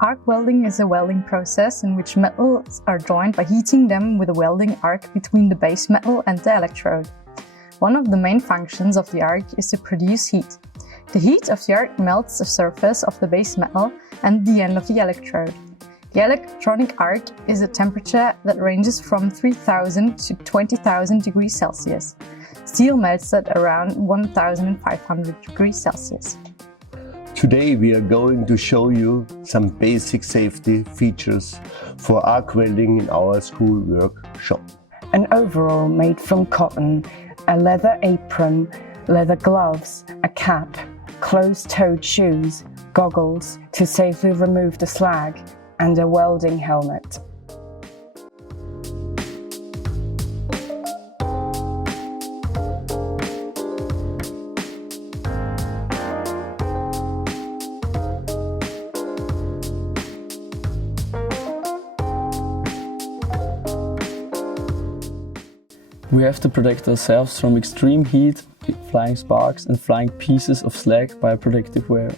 Arc welding is a welding process in which metals are joined by heating them with a welding arc between the base metal and the electrode. One of the main functions of the arc is to produce heat. The heat of the arc melts the surface of the base metal and the end of the electrode. The electronic arc is a temperature that ranges from 3000 to 20,000 degrees Celsius. Steel melts at around 1500 degrees Celsius. Today we are going to show you some basic safety features for arc welding in our school workshop. An overall made from cotton, a leather apron, leather gloves, a cap, closed-toed shoes, goggles to safely remove the slag, and a welding helmet. We have to protect ourselves from extreme heat, flying sparks and flying pieces of slag by protective wear.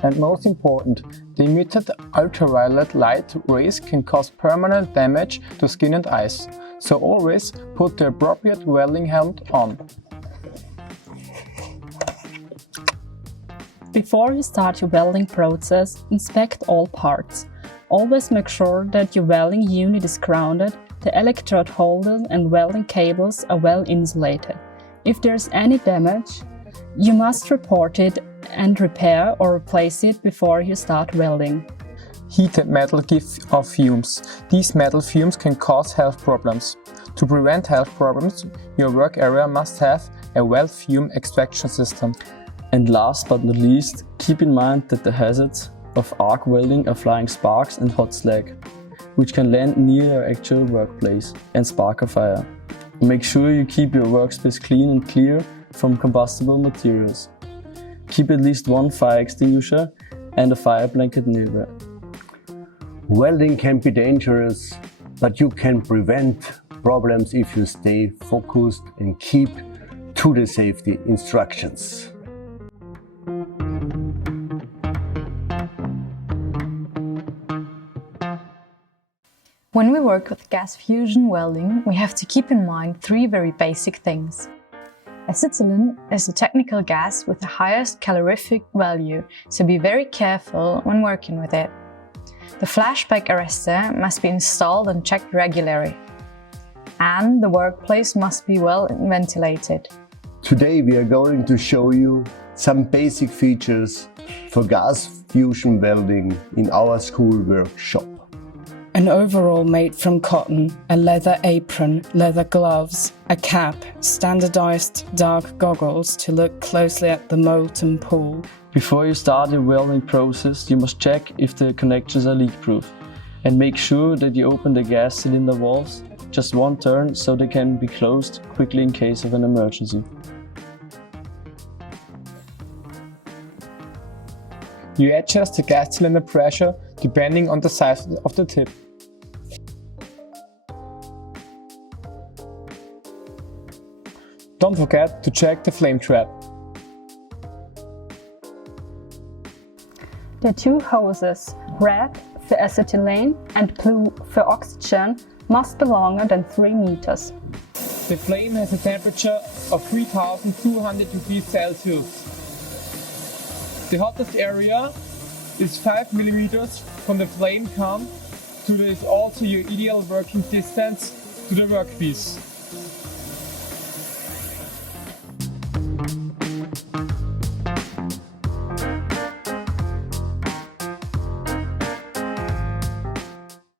And most important, the emitted ultraviolet light rays can cause permanent damage to skin and eyes, so always put the appropriate welding helmet on. Before you start your welding process, inspect all parts. Always make sure that your welding unit is grounded, the electrode holders and welding cables are well insulated. If there is any damage, you must report it and repair or replace it before you start welding. Heated metal gives off fumes. These metal fumes can cause health problems. To prevent health problems, your work area must have a weld fume extraction system. And last but not least, keep in mind that the hazards of arc welding are flying sparks and hot slag, which can land near your actual workplace and spark a fire. Make sure you keep your workspace clean and clear from combustible materials. Keep at least one fire extinguisher and a fire blanket nearby. Welding can be dangerous, but you can prevent problems if you stay focused and keep to the safety instructions. When we work with gas fusion welding, we have to keep in mind three very basic things. Acetylene is a technical gas with the highest calorific value, so be very careful when working with it. The flashback arrestor must be installed and checked regularly. And the workplace must be well ventilated. Today we are going to show you some basic features for gas fusion welding in our school workshop. An overall made from cotton, a leather apron, leather gloves, a cap, standardized dark goggles to look closely at the molten pool. Before you start your welding process, you must check if the connections are leak-proof and make sure that you open the gas cylinder valves just one turn so they can be closed quickly in case of an emergency. You adjust the gas cylinder pressure depending on the size of the tip. Don't forget to check the flame trap. The two hoses, red for acetylene and blue for oxygen, must be longer than 3 meters. The flame has a temperature of 3200 degrees Celsius. The hottest area is 5 millimeters from the flame cone, so that is also your ideal working distance to the workpiece.